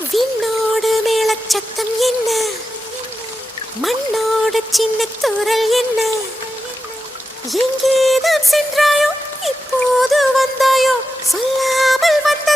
விண்ணோடு மேளச்சத்தம் என்ன, மண்ணோடு சின்ன தூரல் என்ன, எங்கேதான் சென்றாயோ இப்போது வந்தாயோ சொல்லாமல் வந்த